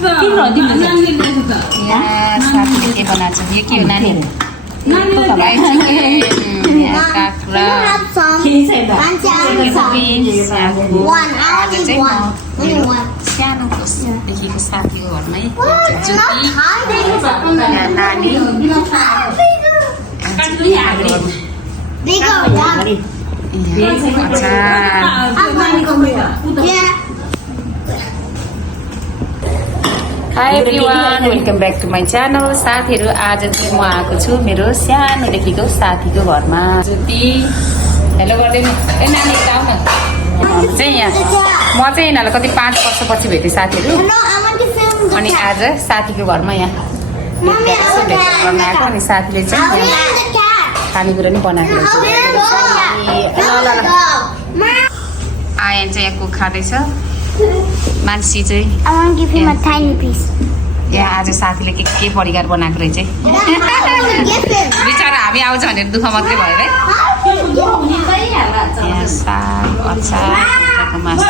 साथीले के बनाएको छ यो के हो नानीहरू सानोदेखिको साथीको घरमै नानी hi everyone welcome back to my channel साथीहरू आज चाहिँ म आएको छु मेरो सानोदेखिको साथीको घरमा ज्योति हेलो गरिदिनु ए नानी आऊ न चाहिँ यहाँ म चाहिँ यिनीहरूलाई कति 5 वर्षपछि भेटेँ साथीहरू अनि आज साथीको घरमा यहाँ गर्न आएको अनि साथीले चाहिँ खानेकुरा नि बनाएको आयन चाहिँ यहाँ कुक खाँदैछ मानसी चाहिँ यहाँ आज साथीले के परिकार बनाएको रहेछ बिचरा हामी आउँछ भनेर दुःख मात्रै भयो है यहाँ साग अचार मासु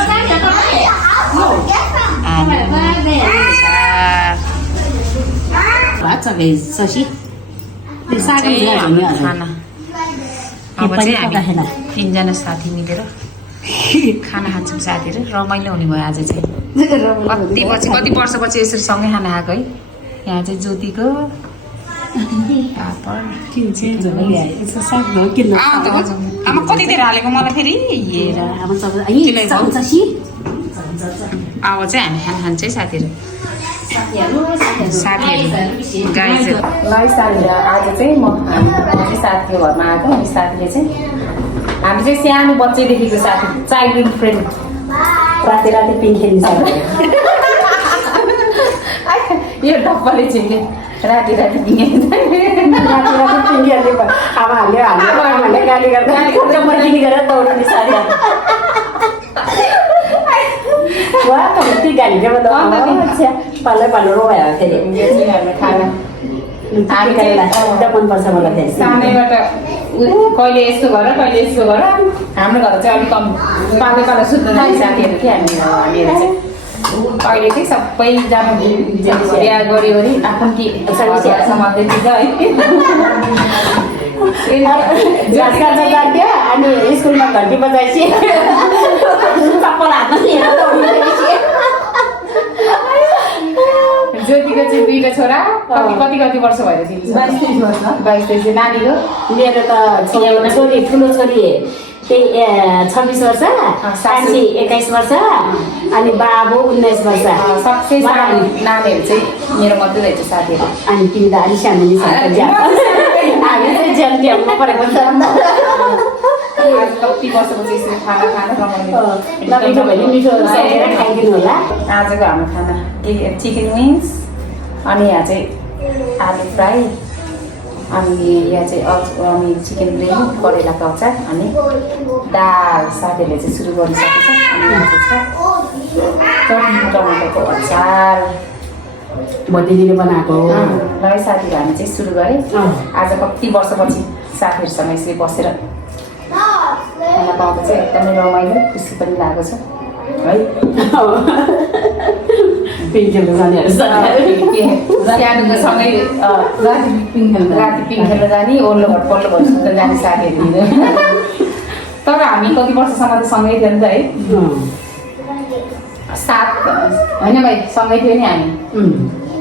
खाना अब चाहिँ हामी 3 जना साथी मिलेर खाना खान्छौँ साथीहरू रमाइलो हुने भयो आज चाहिँ कति वर्षपछि यसरी सँगै खाना आएको है यहाँ चाहिँ ज्योतिको आमा कति धेरै हालेको मलाई फेरि अब चाहिँ हामी खाना खान्छ है साथीहरू साथीहरू आज चाहिँ म साथीको घरमा आएको अनि साथीले चाहिँ हामी चाहिँ सानो बच्चैदेखिको साथी चाइल्डहुड फ्रेन्ड राति राति पिङ खेल्नु सक्छ यो डब्बाले छिन्ने राति राति पिङ खेल्ने आमाहरूले गाली गर्दा गरेर दौडाउने साथी गाली पाल्लै पाल्नु रोया फेरि खाना एकदम मनपर्छ मलाई फेरि सानैबाट कहिले यस्तो गर कहिले यस्तो गर हाम्रो घर चाहिँ अलिक कम पाल्दै पाल्दै सुत्न जाने साथीहरू के हामीहरू चाहिँ अहिले चाहिँ सबैजना बिहा गरिवरी आफ्नो कि समात्दै दिन्छ है अनि स्कुलमा घन्टी बजाएपछि सबैलाई हातमा ज्योतिको चाहिँ 2टा छोरा कति वर्ष भएर 22-23 नानीको मेरो त छोरी ठुलो छोरी त्यही 26 वर्ष सान्छी 21 वर्ष अनि बाबु 19 वर्ष सबसे नानीहरू चाहिँ मेरो मात्रै रहेछ साथीहरू अनि तिमी त अलिक सानो हामी चाहिँ जेल क्याम्पमा परेको छ कति वर्षपछि यसरी खाना रमाइलो मिठो खाइदिनु होला आजको हाम्रो खाना चिकन विङ्स अनि यहाँ चाहिँ आलु फ्राई अनि यहाँ चाहिँ अनि चिकन ग्रेभी करेलाको अचार अनि दाल साथीहरूले चाहिँ सुरु गरिसकेको छ अनि यहाँ चाहिँ टमाटरको अचार दिदीले बनाएको र साथीहरू हामी चाहिँ सुरु गरेँ आज कति वर्षपछि साथीहरूसँग यसरी बसेर खाना पाउँदा चाहिँ एकदमै रमाइलो खुसी पनि लागेको छ है पिङ खेल्नु जानेहरू सानोको सँगै राति पिङ खेल्न जाने ओल्लो घर पल्लो घर सुत्न जाने साथीहरू तर हामी कति वर्षसम्म त सँगै थियो नि त है 7 होइन भाइ सँगै थियो नि हामी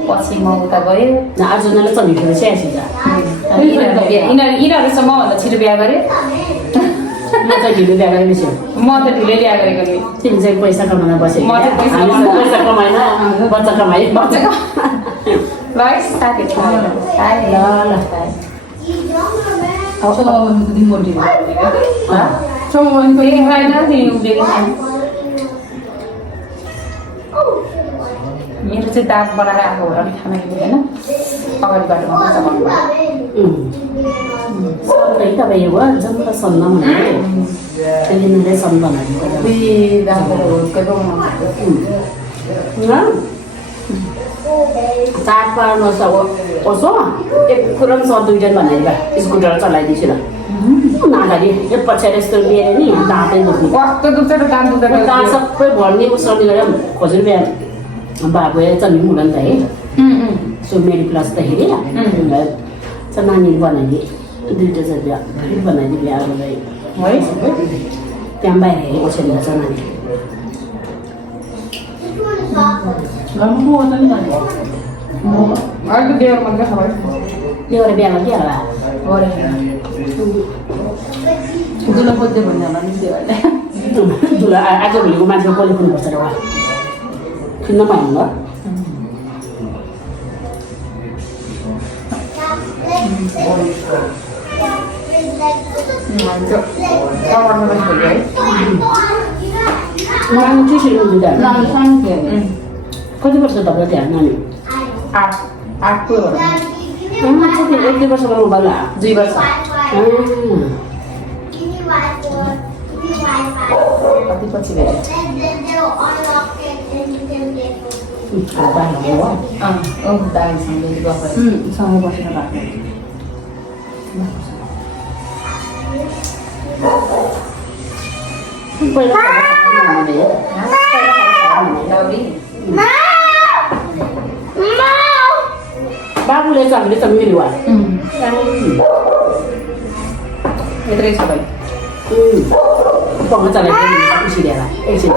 पछि म उता गएँ अर्जुनलाई चलिखेर यिनीहरूसँग मभन्दा छिटो बिहा गरेँ म त ढिलो बिहा गरेपछि म त ढिलो बिहा गरेको नि तिमी चाहिँ पैसा कमाउन बसेँ म चाहिँ पैसा कमाएन बच्चा कमाएँ ल साथी मेरो चाहिँ दाग बनाएर आएको हो अलिक खाना होइन अगाडिबाट मात्रै चलाउनु भयो तपाईँ यो जम्प सन्न भनेर त्यहाँदेखि सन बनाएको चाट पार्नु ओसो एक कुरो पनि 2 दिन भनेर स्कुटर चलाइदिन्छु ल नागाली एक पछाडि यस्तो लिएर नि दाँतै दुख्ने कस्तो दुख्छ र दाँत दुख्दा दाँत सबै भर्ने उसर्ने गरेर खोजेर बिहान बाबु जन्मिनु हुँदैन त है सो मेरी प्लस त हेरेँ चाहिँ नानी बनाइदिएँ 2टा चाहिँ बनाइदिएँ बिहालाई है त्यहाँ बाहिर हेरेको छैन छ नानी एउटा बिहामा के होला दुला बोल्दै भन्दा नि दुला आजभोलिको मान्छे कसले खुल्नुपर्छ र उहाँ खुल्न पाउनु नानी त्यसरी हुन्छ कति वर्ष तपाईँ त्यहाँ नानी 8 को 1-2 वर्ष गर्नु होला 2 वर्ष कति पछि भयो दाइसँग सँगै बसेर भएको बाबुले चाहिँ हामीले त मिल्यो यत्रै छ भाइ पक्का चलाइदिनु खुसी लिएर एकछिन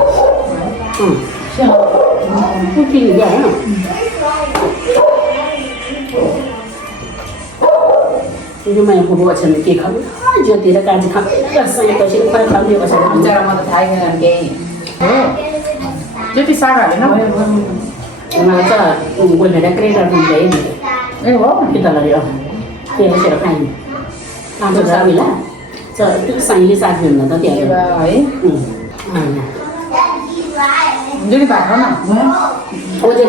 किन्नु क्या होइन यो माया बुबा छ के खानु ज्योतिर काजी खाँदै कसरी खुवाइ खाँदै कसरी बिचरा म त थाहै छैन केही ज्योति साग हालेन मलाई चाहिँ गोलेर क्रेटर हुन्छ है ए हो के त लग्यो तेल खाइनु आज जाबिला त्यो साइले साग दिनु त त्यहाँ है जुनी भात खाऊ न ओजे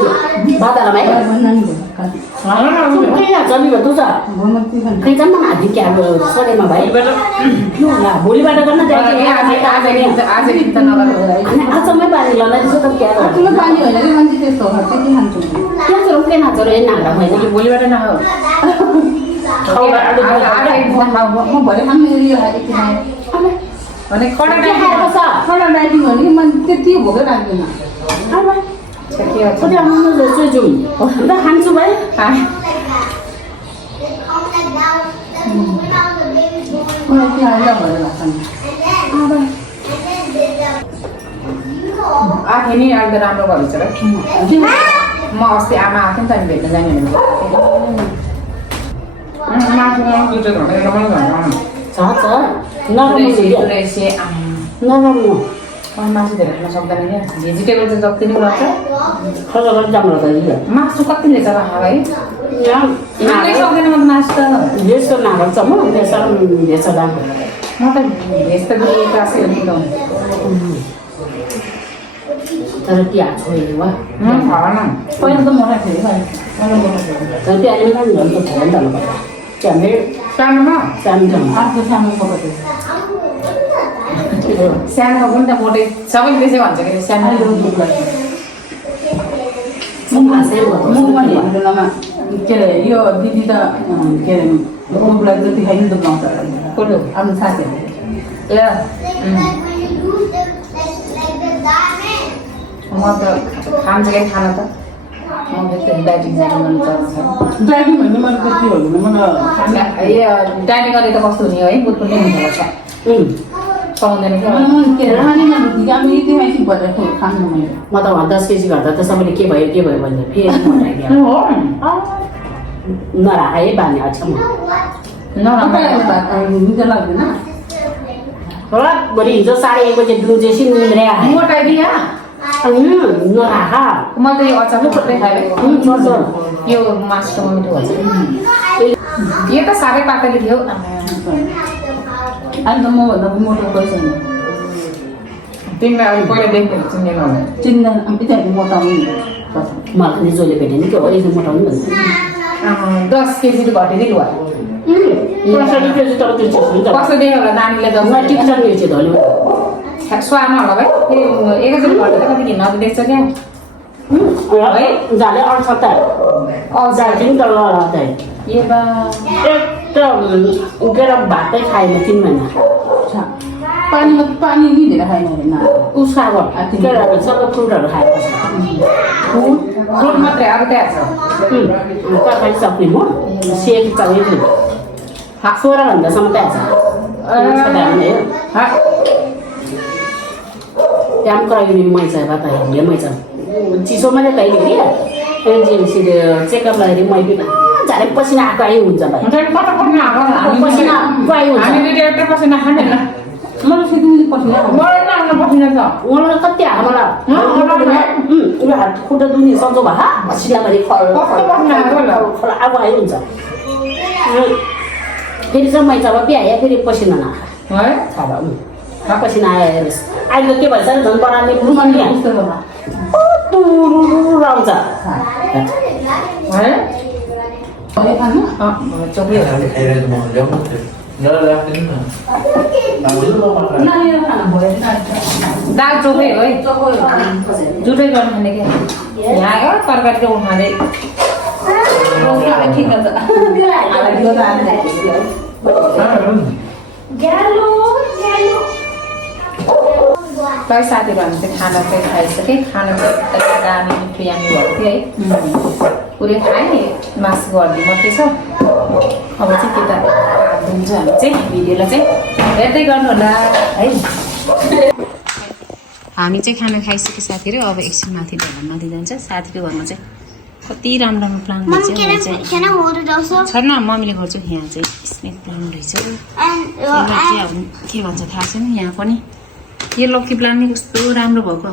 बादाम है के लाग्छ नि तुझ खै जान्न आधी क्या सरेमा भाइ के होला भोलिबाट गर्न आज गीत नगर्नु आजमै पानी लला त्यसो त क्या ठुलो पानी होइन कि मान्छे त्यस्तो हो त्यति खान्छु क्या जरो के नाच रे नाग्रा होइन भोलिबाट नखाऊ म भरे खानु यो भने कडा डाइटिङ हो नि मन त्यति भोकै लाग्दैन कति आउनु जस्तो जाउँ अन्त खान्छु भाइ आखे नि अहिले त राम्रो भएछ र म अस्ति आमा आएको नि त अनि भेट्न जाने नराम्रो मासु धेरै खान सक्दैन क्या भेजिटेबल चाहिँ जति नै गर्छ खबर राम्रो त मासु कति लिएछ भाइ सक्दैन म त मासु त भेजको नागल छ म भेज दाम म त भेज त क्लास तर प्याज छोयो वा पहिला त मलाई थियो तर प्याजले पनि झन् त धेरै डाल्नु पर्छ त्यहाँले सानोमा सानो अर्को सानो पकाएको सानो पनि त मोटै सबैले त्यसै भन्छ कि सानो के अरे यो दिदी त के अरे मुखलाई जति खाइ त बनाउँछ आफ्नो साथीहरूले म त खान्छ कि खान त म त्यस्तो डाइटिङ जानु गर्नु ड्राइभिङ भन्ने मैले त्यति हो भने मलाई डाइटिङ गर्ने त कस्तो हुने है बुट पनि हुनुपर्छ पाउँदैन के अरे खाने नभएदेखि अब यति माथि भएर खानु मैले म त 10 केजी घट्दा त सबैले के भयो भन्दा फेरि नराखे बानी अच्छा निकै लाग्दैन भोलि हिजो 1:30 बजे दुजेसी निन्द्रे मोटाइदिया नराखा म त यो अचार थुप्रै खाएँ यो मासु त मिठो भन्छ यो त साह्रै पातली थियो अहिले त मभन्दा मोटो कोही छैन तिमीलाई अहिले पहिला देखेको चिन्दैन होला चिन्दैन बित्थाहरू मोटाउनु मलाई पनि जसले भेट्यो नि के हो यसो मोटाउनु भन्छ 10 केजी त घटिदिनु भयो कस्तो देख्यो होला नानीले स्वादमा होला भाइ एकैचोटि घटेर कति घिन देख्छ क्या है जाले 78 जाले त ल ए बा एकदम उकेर भातै खाएन 3 महिना पानी नि धेरै खाएन अरे ना उसको अब केराहरू सबै फ्रुटहरू खाएपछि फ्रुट मात्रै अरू त्यहाँ छ तरकारी सक्ने म सेक चाहियो 16 घन्टासम्म त्यहाँ छ त्यहाँ कहिले मैछ त हेर्ने मैछ चिसोमा नै कहिले कि एनजिएमसीले चेकअप लाग्यो मैले झारे पसिना आएको आइ हुन्छ भाइ पसिना आइ हुन्छ मलाई सिधै पसिना मलाई कति हात मलाई हात खुट्टा दुख्ने सन्चो भए पसिनाभरि अब आइ हुन्छ फेरि चाहिँ मैचा बिहायो फेरि पसिना नआएको पसिना आयो अहिले त के भन्छ झन् बनाउने रुमानी आउँछ दाल चोखै हो है जुटै गर्नु खाने क्या यहाँ आयो तरकारी चाहिँ उखाँदै ठिक छ खै साथीहरू हामी चाहिँ खाना चाहिँ खाइसकेँ खाना चाहिँ दामी बिरयानी भएको थियो है पुरै खाएँ मासु गर्दी मात्रै छ अब चाहिँ त्यता हुन्छ हामी चाहिँ भिडियोलाई चाहिँ हेर्दै गर्नु होला है हामी चाहिँ खाना खाइसक्यो साथीहरू अब एकछिन माथि माथि जान्छ साथीको घरमा चाहिँ कति राम्रो राम्रो प्लान रहेछ छैन मम्मीले गर्छु यहाँ चाहिँ स्नेक प्लान रहेछ चाहिँ अब के भन्छ थाहा छैन यहाँ पनि यो लक्की प्लान नि कस्तो राम्रो भएको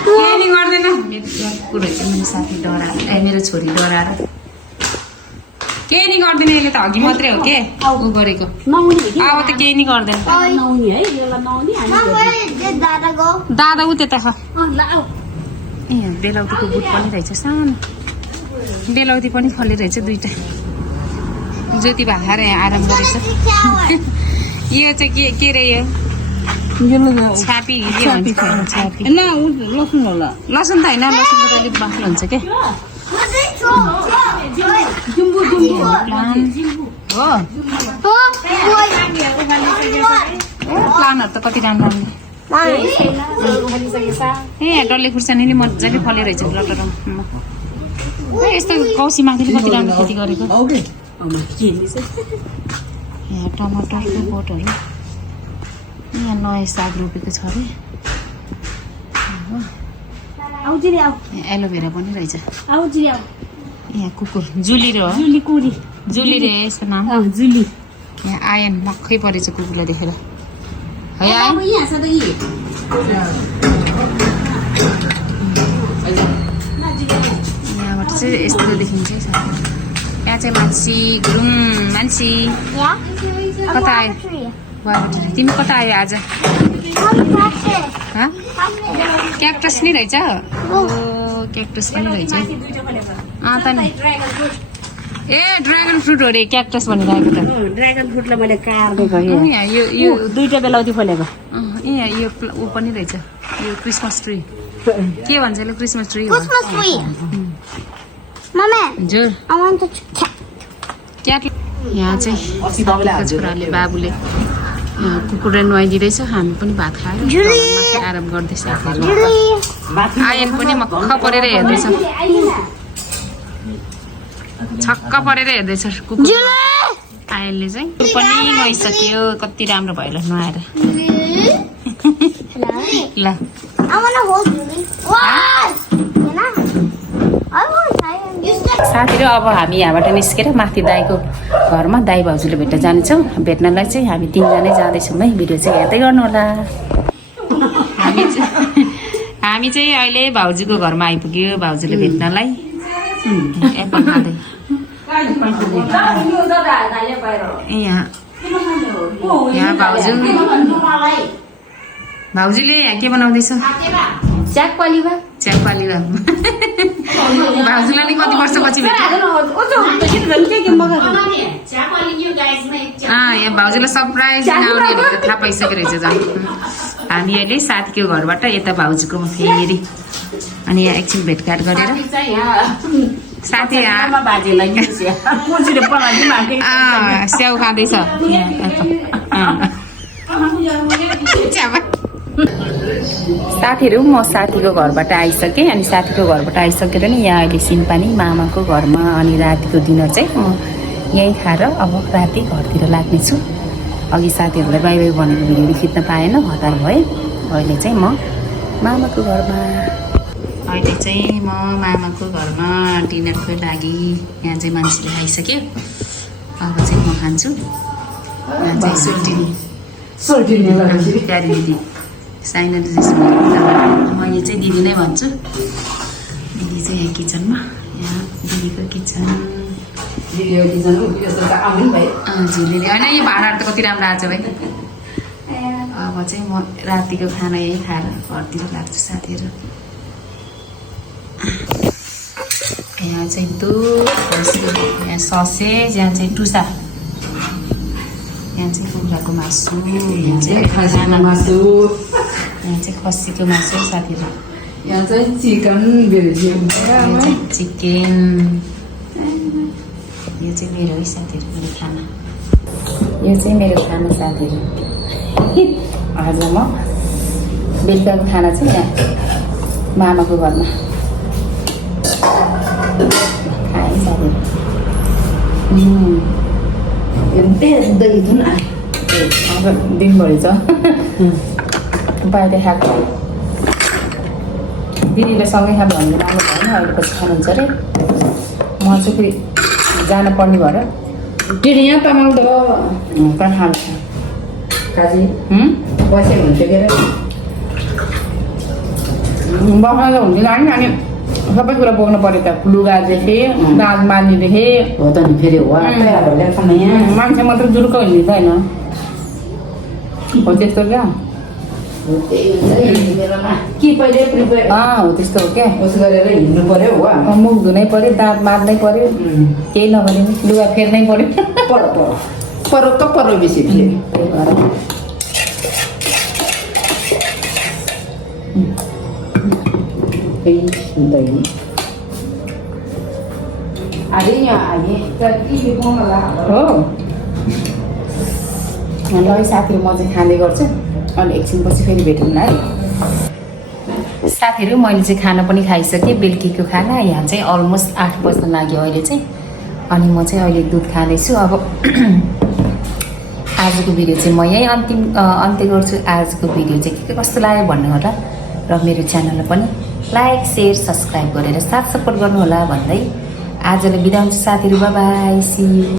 केही गर्दैन कुरो चाहिँ मेरो साथी डराएर मेरो छोरी डराएर केही नि गर्दैन यसले त अघि मात्रै हो के ऊ गरेको अब त केही नि गर्दैन दादा ऊ त्यता छ ए बेलाउतीको बुट पनि रहेछ सानो बेलाउती पनि फलिरहेछ दुईटा ज्योति भाखाएर यहाँ आराम गरेछ यो चाहिँ के रे यो छापी लसुन होला लसुन त होइन लसुन त अलिक बाक्लो हुन्छ के प्लानहरू त कति राम्रो ए डल्ले खुर्सानी नि मजाले फलेरहेछ लटरमा यस्तो कौसी माथिले कति राम्रो खेती गरेको यहाँ टमाटरको बोटहरू यहाँ नयाँ साग रोपेको छ अरे एलोभेरा पनि रहेछ यहाँ कुकुर जुली रे हो जुली रे यसको नाम जुली यहाँ आयन मक्खै परेछ कुकुरलाई देखेर है आयन यहाँबाट चाहिँ यस्तो देखिन्छ यहाँ चाहिँ मान्छे गुरुङ मान्छे कता आयो तिमी कता आयो आज क्याक्टस नि रहेछ क्याक्टस पनि रहेछ त नि ए ड्रागन फ्रुट हो रे क्याक्टस भनिरहेको त ड्रागन फ्रुटलाई मैले काटेको यो दुईटा बेलाउती फलेको यहाँ यो ऊ पनि रहेछ यो क्रिसमस ट्री के भन्छ यसले क्रिसमस ट्री हो यहाँ चाहिँ छोराले बाबुले कुकुरलाई नुहाइदिँदैछ हामी पनि भात खाएर आराम गर्दैछ आयन पनि मक्ख परेर हेर्दैछ छक्क परेर हेर्दैछ कुकुर आयनले चाहिँ पनि नुहाइसक्यो कति राम्रो भयो ल नुहाएर ल साथीहरू अब हामी यहाँबाट निस्केर माथि दाईको घरमा दाई भाउजूले भेट्न जानेछौँ भेट्नलाई चाहिँ हामी तिनजनै जाँदैछौँ है भिडियो चाहिँ हेर्दै गर्नु होला हामी चाहिँ अहिले भाउजूको घरमा आइपुग्यो भाउजूले भेट्नलाई एप्पल खाँदै यहाँ भाउजूले यहाँ के बनाउँदैछ च्याकपालिवा भाउजूलाई नि कति वर्षपछि भेट्यो यहाँ भाउजूलाई सरप्राइज आउने थाहा पाइसकेको रहेछ झन् हामी अहिले साथीको घरबाट यता भाउजूकोमा फेरि अनि यहाँ एकछिन भेटघाट गरेर साथी चाहिँ यहाँ साथी आमा बाजेलाई कुर्सीले बनाइदिउँ माथि स्याउ खाँदैछ साथीहरू म साथीको घरबाट आइसकेँ अनि साथीको घरबाट आइसकेर नि यहाँ अहिले सिन्पानी मामाको घरमा अनि रातिको डिनर चाहिँ म यहीँ खाएर अब राति घरतिर लाग्नेछु अघि साथीहरूलाई बाई बाई भनेको भिडियोहरू खिच्न पाएन हतार भए अहिले चाहिँ म मामाको घरमा अहिले चाहिँ म मामाको घरमा डिनरको लागि यहाँ चाहिँ मान्छेले आइसक्यो अब चाहिँ म खान्छु यहाँ चाहिँ सोल्टिनी प्यारी दिदी साइना दिदी मैले चाहिँ दिदी नै भन्छु दिदी चाहिँ यहाँ किचनमा यहाँ दिदीको किचन झिलेले होइन यो भाँडाहरू त कति राम्रो आएको छ भाइ अब चाहिँ म रातिको खाना यही खाएर घरतिर लाग्छु साथीहरू यहाँ चाहिँ दुध यहाँ ससेज यहाँ चाहिँ टुसा यहाँ चाहिँ कुखुराको मासु यहाँ चाहिँ खसीको मासु यहाँ चाहिँ खसीको मासु साथीहरू यहाँ चाहिँ चिकन चिकन यो चाहिँ मेरो है साथीहरू मेरो खाना यो चाहिँ मेरो खाना साथीहरू आज म बेलुकाको खाना चाहिँ यहाँ मामाको घरमा खाएँ साथीहरू दिनभरि छ बाहिर खाएको दिदीले सँगै खानु भन्ने राम्रो भएन अहिले पछि खानुहुन्छ अरे म चाहिँ फेरि जानु पर्ने भएर दिदी यहाँ तमाङ त कहाँ खान्छ काजी बसेको हुन्छ के अरे बस्न त हुन्थेन होइन अनि सबै कुरा बोक्नु पऱ्यो त लुगादेखि दाल मान्नेदेखि हो त नि फेरि हो मान्छे मात्र जुरुक्क हुने छैन हो त्यस्तो क्या कि पहिले प्रिपेयर हो त्यस्तो हो क्या उस गरेर हिँड्नु पर्यो हो मुख धुनै पऱ्यो दाँत मार्नै पऱ्यो केही नगरे पनि लुगा फेर्नै पऱ्यो परो त परो बेसी फेरि त्यही भएर अरे यहाँ आए हो ल साथीहरू म चाहिँ खाँदै गर्छु अनि एकछिनपछि फेरि भेटौँ न है साथीहरू मैले चाहिँ खाना पनि खाइसकेँ बेलुकीको खाना यहाँ चाहिँ अलमोस्ट 8 बज्न लाग्यो अहिले चाहिँ अनि म चाहिँ अहिले दुध खाँदैछु अब आजको भिडियो चाहिँ म यहीँ अन्त्य गर्छु आजको भिडियो चाहिँ के कस्तो लाग्यो भन्नु होला र मेरो च्यानललाई पनि लाइक सेयर सब्सक्राइब गरेर साथ सपोर्ट गर्नुहोला भन्दै आजलाई बिदा हुन्छ साथीहरू बाई बाई सी यू